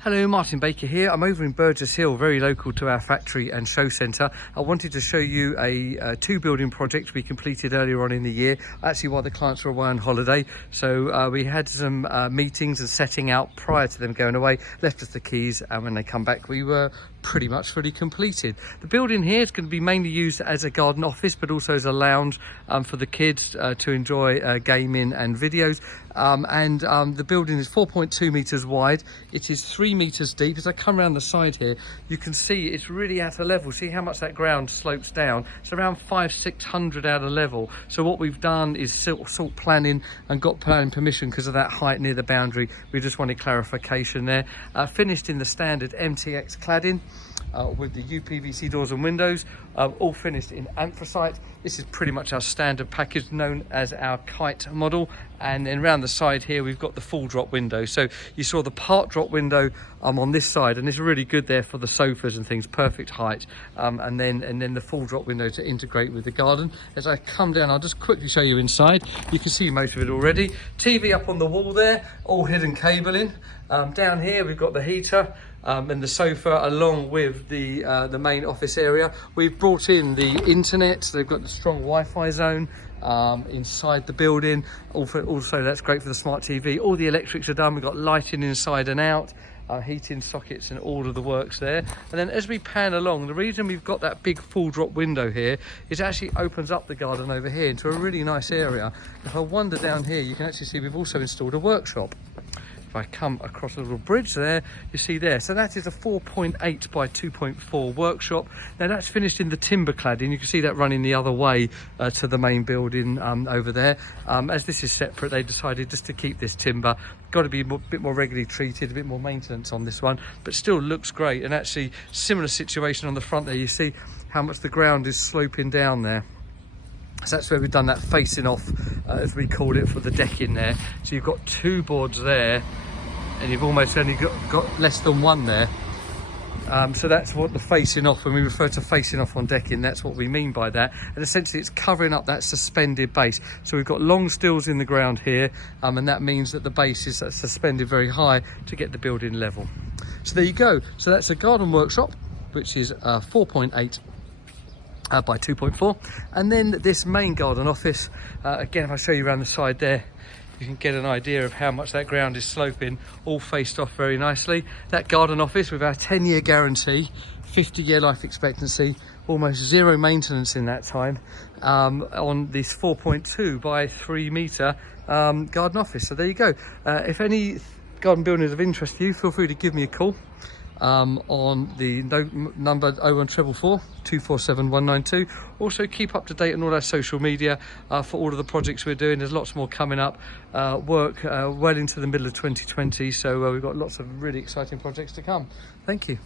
Hello, Martin Baker here. I'm over in Burgess Hill, very local to our factory and show centre. I wanted to show you a two building project we completed earlier on in the year, actually while the clients were away on holiday. So we had some meetings and setting out prior to them going away, left us the keys, and when they come back we were pretty much fully completed. The building here is going to be mainly used as a garden office, but also as a lounge for the kids to enjoy gaming and videos. The building is 4.2 metres wide. It is 3 metres deep. As I come around the side here, you can see it's really at a level. See how much that ground slopes down? It's around 500-600 out of level. So what we've done is sort planning and got planning permission because of that height near the boundary. We just wanted clarification there. Finished in the standard MTX cladding. With the UPVC doors and windows, all finished in anthracite. This is pretty much our standard package known as our kite model. And then round the side here we've got the full drop window. So you saw the part drop window on this side, and it's really good there for the sofas and things, perfect height. And then the full drop window to integrate with the garden. As I come down, I'll just quickly show you inside. You can see most of it already. TV up on the wall there, all hidden cabling. Down here we've got the heater. And the sofa along with the main office area. We've brought in the internet, so they've got the strong Wi-Fi zone inside the building. Also that's great for the smart TV. All the electrics are done. We've got lighting inside and out, heating sockets and all of the works there. And then as we pan along, the reason we've got that big full drop window here is it actually opens up the garden over here into a really nice area. If I wander down here, you can actually see we've also installed a workshop. If I come across a little bridge there, you see there. So that is a 4.8 by 2.4 workshop. Now that's finished in the timber cladding. You can see that running the other way to the main building over there. As this is separate, they decided just to keep this timber. Got to be a bit more regularly treated, a bit more maintenance on this one, but still looks great. And actually, similar situation on the front there. You see how much the ground is sloping down there. So that's where we've done that facing off, as we called it, for the decking there. So you've got two boards there, and you've almost only got less than one there. So that's what the facing off, when we refer to facing off on decking, that's what we mean by that. And essentially it's covering up that suspended base. So we've got long stills in the ground here, and that means that the base is suspended very high to get the building level. So there you go. So that's a garden workshop, which is 4.8 by 2.4, and then this main garden office. Again, if I show you around the side there, you can get an idea of how much that ground is sloping, all faced off very nicely. That garden office with our 10-year guarantee, 50-year life expectancy, almost zero maintenance in that time, on this 4.2 by 3 metre garden office. So there you go. If any garden building is of interest to you, feel free to give me a call. On the number 01444 247 192. Also keep up to date on all our social media for all of the projects we're doing. There's lots more coming up. Work well into the middle of 2020, so we've got lots of really exciting projects to come. Thank you.